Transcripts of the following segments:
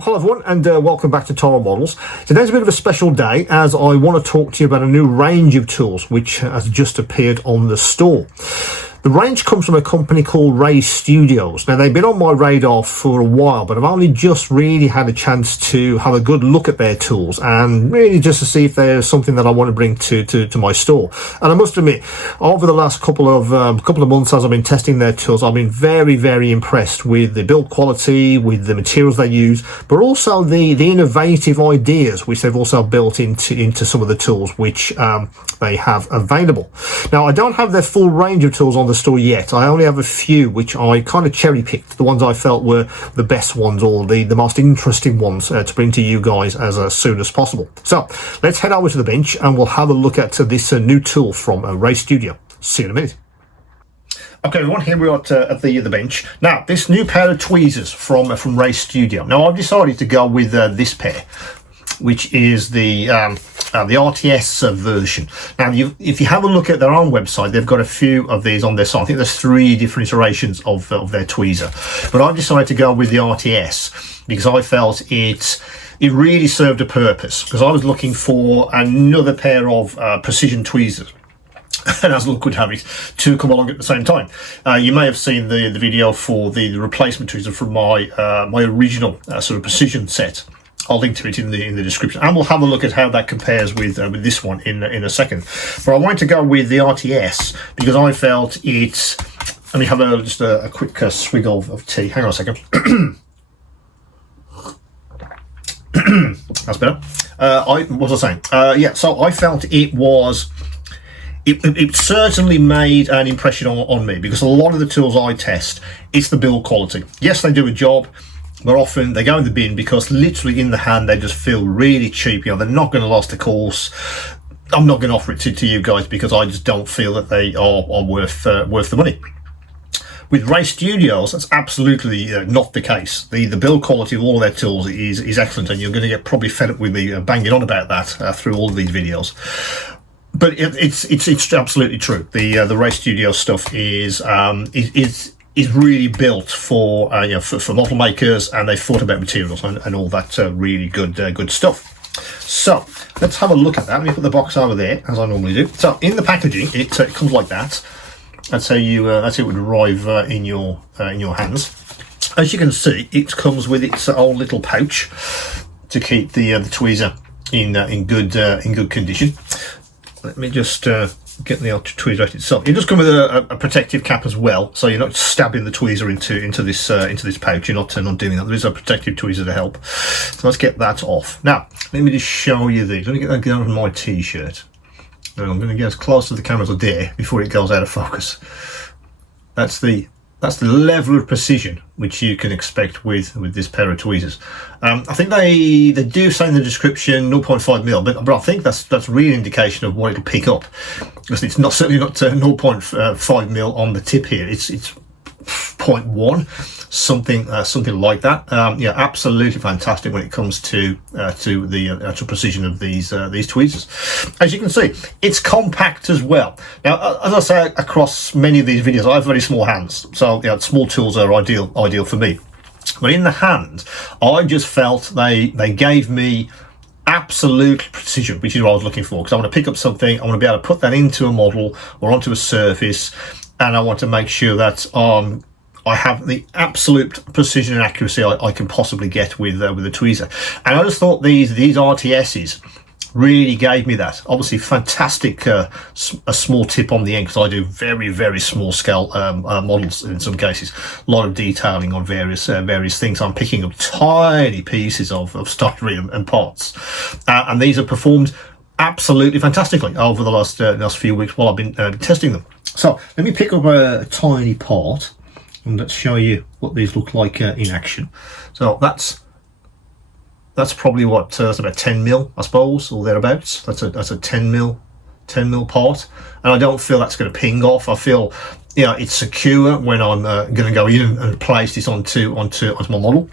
Well, hello everyone, and welcome back to Tyrell Models. Today's a bit of a special day as I want to talk to you about a new range of tools which has just appeared on the store. The range comes from a company called Ray Studios. Now, they've been on my radar for a while, but I've only just really had a chance to have a good look at their tools and really just to see if there's something that I want to bring to my store. And I must admit, over the last couple of months as I've been testing their tools, I've been very, very impressed with the build quality, with the materials they use, but also the innovative ideas which they've also built into some of the tools which they have available. Now, I don't have their full range of tools on the store yet. I only have a few which I kind of cherry picked, the ones I felt were the best ones or the most interesting ones to bring to you guys as soon as possible. So let's head over to the bench and we'll have a look at this new tool from Ray Studio. See you in a minute. Okay, everyone, here we are at the bench. Now, this new pair of tweezers from Ray Studio. Now, I've decided to go with this pair, which is the RTS version. Now, if you have a look at their own website, they've got a few of these on their site. I think there's 3 different iterations of their tweezer, but I've decided to go with the RTS because I felt it really served a purpose, because I was looking for another pair of precision tweezers. And as luck would have it, 2 come along at the same time. You may have seen the video for the replacement tweezer from my original sort of precision set. I'll link to it in the description, and we'll have a look at how that compares with this one in a second. But I wanted to go with the RTS because I felt it. Let me have just a quick swig of tea. Hang on a second. That's better. What was I saying? Yeah, so I felt it was. It certainly made an impression on me, because a lot of the tools I test, it's the build quality. Yes, they do a job, but often they go in the bin because literally in the hand they just feel really cheap. You know, they're not going to last the course. I'm not going to offer it to you guys because I just don't feel that they are worth the money. With Ray Studios, that's absolutely not the case. The build quality of all of their tools is excellent, and you're going to get probably fed up with me banging on about that through all of these videos. But it's absolutely true. The Ray Studio stuff is really built for model makers, and they've thought about materials and all that really good stuff. So let's have a look at that. Let me put the box over there as I normally do. So in the packaging, it comes like that. That's how it would arrive in your hands. As you can see, it comes with its own little pouch to keep the tweezer in good condition. Let me just get the tweezer out itself. It does come with a protective cap as well, so you're not stabbing the tweezer into this pouch. You're not doing that. There is a protective tweezer to help. So let's get that off. Now, let me just show you these. Let me get that down on my t-shirt. I'm going to get as close to the camera as I dare before it goes out of focus. That's the level of precision which you can expect with this pair of tweezers. I think they do say in the description 0.5mm, but I think that's really an indication of what it'll pick up, because it's certainly not 0.5mm on the tip here. It's 0.1, something like that. Yeah, absolutely fantastic when it comes to the actual precision of these tweezers. As you can see, it's compact as well. Now, as I say across many of these videos, I have very small hands, so small tools are ideal for me. But in the hand, I just felt they gave me absolute precision, which is what I was looking for, because I want to pick up something, I want to be able to put that into a model or onto a surface, and I want to make sure that I have the absolute precision and accuracy I can possibly get with the tweezer. And I just thought these RTSs really gave me that. Obviously, fantastic a small tip on the end, because I do very, very small scale models in some cases. A lot of detailing on various things. I'm picking up tiny pieces of styrene and parts, and these have performed absolutely fantastically over the last few weeks while I've been testing them. So let me pick up a tiny part and let's show you what these look like in action. So that's probably what that's about 10mm, I suppose, or thereabouts. That's a 10mm part, and I don't feel that's going to ping off. I feel it's secure when I'm going to go in and place this onto my model.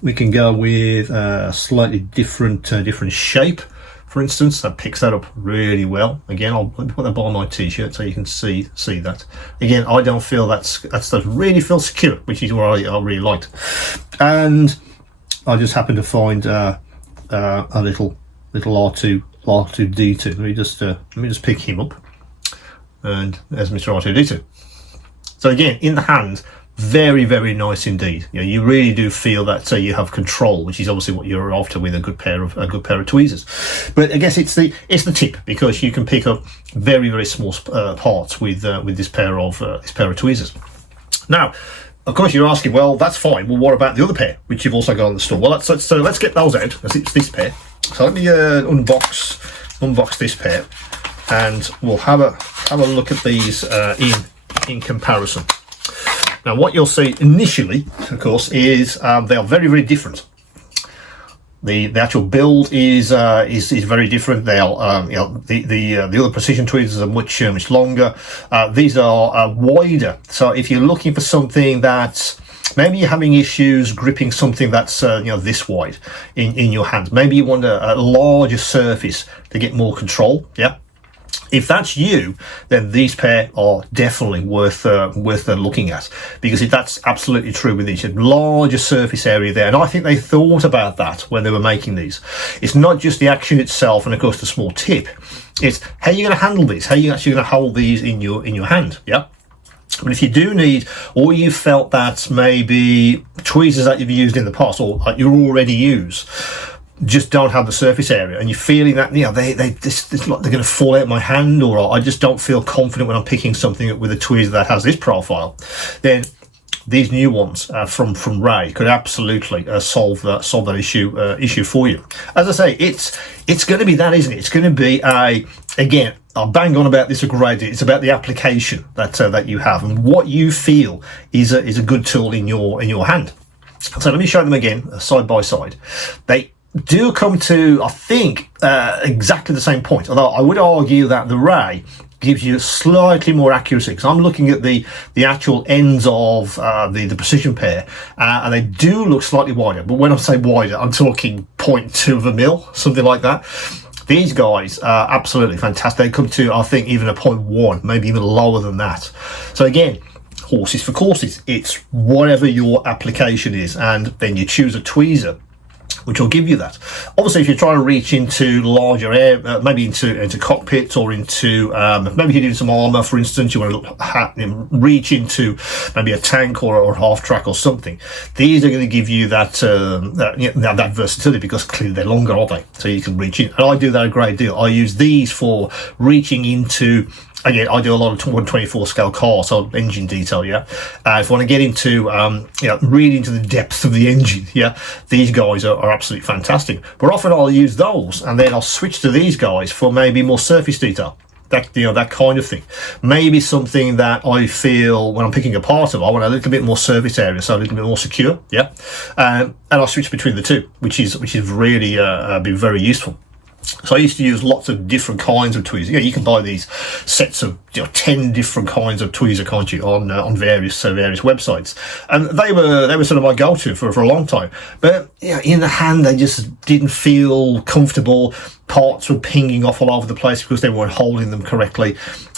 We can go with a slightly different shape. For instance, that picks that up really well. Again, I'll put that by my t-shirt so you can see that. Again, I don't feel that really feels secure, which is what I really liked. And I just happened to find a little R2D2. Let me just pick him up, and there's Mr. R2D2. So again, in the hand, very, very nice indeed. You know, you really do feel that you have control, which is obviously what you're after with a good pair of tweezers. But I guess it's the tip, because you can pick up very, very small parts with this pair of tweezers. Now, of course, you're asking, well, that's fine. Well, what about the other pair, which you've also got on the store? Well, let's get those out. It's this pair. So let me unbox this pair, and we'll have a look at these in comparison. Now, what you'll see initially, of course, is they are very, very different. The actual build is very different. They are the other precision tweezers are much longer. These are wider. So if you're looking for something that maybe you're having issues gripping something that's this wide in your hands, maybe you want a larger surface to get more control. Yeah. If that's you, then these pair are definitely worth looking at, because if that's absolutely true with these, a larger surface area there, and I think they thought about that when they were making these. It's not just the action itself, and of course the small tip. It's how you're going to handle these, how you're actually going to hold these in your hand. Yeah. But if you do need, or you felt that maybe tweezers that you've used in the past, or that you already use, just don't have the surface area, and you're feeling that it's like they're going to fall out of my hand, or I just don't feel confident when I'm picking something up with a tweezer that has this profile, then these new ones from Ray could absolutely solve that issue for you. As I say, it's going to be that, isn't it? It's going to be again, I'll bang on about this a great deal. It's about the application that you have and what you feel is a good tool in your hand. So let me show them again side by side. They do come to, I think, exactly the same point, although I would argue that the Ray gives you slightly more accuracy, because I'm looking at the actual ends of the precision pair, and they do look slightly wider. But when I say wider, I'm talking 0.2 of a mil, something like that. These guys are absolutely fantastic. They come to, I think, even a 0.1, maybe even lower than that. So again, horses for courses. It's whatever your application is, and then you choose a tweezer which will give you that. Obviously, if you're trying to reach into larger air, maybe into cockpits, or into maybe you're doing some armour, for instance, you want to reach into maybe a tank or a half track or something. These are going to give you that versatility, because clearly they're longer, aren't they? So you can reach in, and I do that a great deal. I use these for reaching into. Again, I do a lot of 124 scale cars, so engine detail, yeah. If I want to get into, really into the depth of the engine, yeah, these guys are absolutely fantastic. But often I'll use those, and then I'll switch to these guys for maybe more surface detail. That kind of thing. Maybe something that I feel when I'm picking a part of, I want a little bit more surface area, so a little bit more secure, yeah. And I'll switch between the two, which is really been very useful. So I used to use lots of different kinds of tweezers. You can buy these sets of 10 different kinds of tweezer, can't you, on various websites. And they were sort of my go-to for a long time. But in the hand, they just didn't feel comfortable. Parts were pinging off all over the place because they weren't holding them correctly,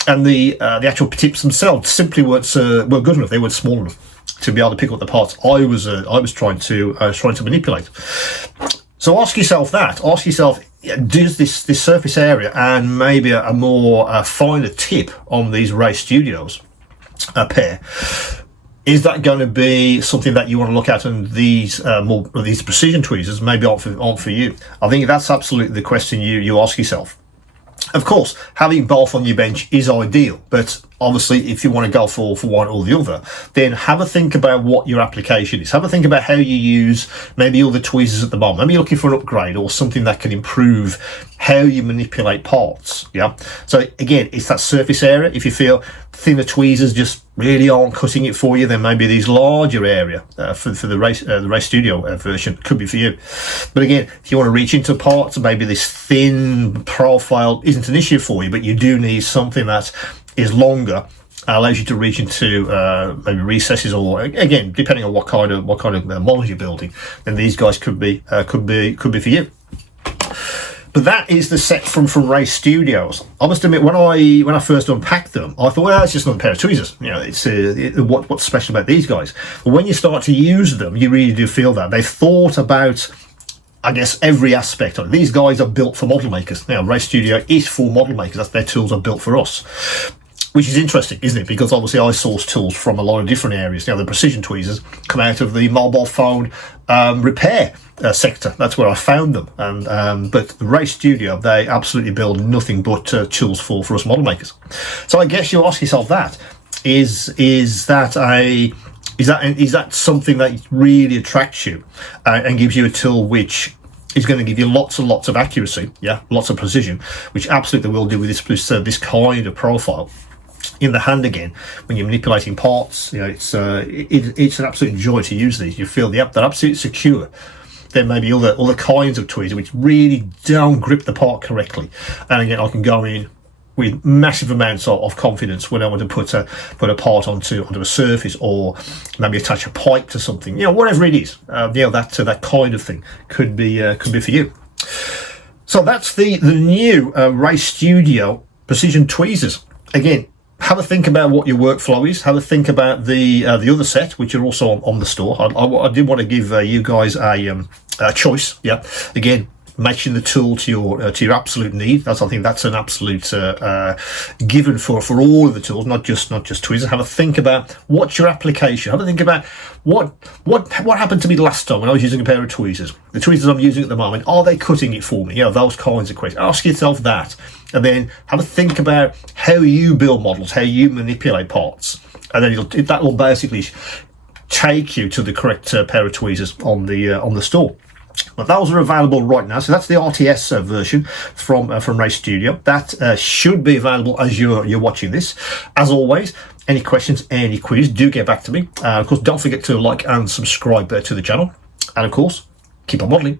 and the actual tips themselves simply weren't good enough. They weren't small enough to be able to pick up the parts I was trying to manipulate. So ask yourself, does this surface area and maybe a more finer tip on these Ray Studios pair, is that going to be something that you want to look at, and these precision tweezers maybe aren't for you? I think that's absolutely the question you ask yourself. Of course, having both on your bench is ideal, but obviously if you want to go for one or the other, then have a think about what your application is. Have a think about how you use maybe all the tweezers at the moment. Maybe you're looking for an upgrade or something that can improve how you manipulate parts. Yeah. So again, it's that surface area. If you feel thinner tweezers just really aren't cutting it for you, then maybe these larger area for the Ray Studio version could be for you. But again, if you want to reach into parts, maybe this thin profile isn't an issue for you, but you do need something that is longer, allows you to reach into maybe recesses, or again, depending on what kind of models you're building, then these guys could be for you. But that is the set from Ray Studios. I must admit, when I first unpacked them, I thought, well, it's just another pair of tweezers. You know, it's what's special about these guys. But when you start to use them, you really do feel that they've thought about, I guess, every aspect of it. These guys are built for model makers. Now, Ray Studio is for model makers. That's their tools are built for us. Which is interesting, isn't it? Because obviously I source tools from a lot of different areas. You know, the precision tweezers come out of the mobile phone repair sector. That's where I found them. And but the Ray Studio, they absolutely build nothing but tools for us model makers. So I guess you ask yourself that is that something that really attracts you and gives you a tool which is going to give you lots and lots of accuracy, yeah, lots of precision, which absolutely will do with this kind of profile in the hand again. When you're manipulating parts, you know, it's an absolute joy to use these. You feel they're absolutely secure. There may be other kinds of tweezers which really don't grip the part correctly, and again, I can go in with massive amounts of confidence when I want to put a part onto a surface, or maybe attach a pipe to something, you know, whatever it is. You know, that kind of thing could be for you. So that's the new Ray Studio Precision Tweezers. Again, have a think about what your workflow is. Have a think about the other set, which are also on the store. I did want to give you guys a choice. Yeah, again, matching the tool to your absolute need. I think that's an absolute given for all of the tools, not just tweezers. Have a think about what's your application. Have a think about what happened to me last time when I was using a pair of tweezers. The tweezers I'm using at the moment, are they cutting it for me? You know, those kinds of questions. Ask yourself that, and then have a think about how you build models, how you manipulate parts, and then that will basically take you to the correct pair of tweezers on the store. But those are available right now. So that's the RTS version from Ray Studio. That should be available as you're watching this. As always, any questions, any queries, do get back to me. Of course, don't forget to like and subscribe to the channel. And of course, keep on modelling.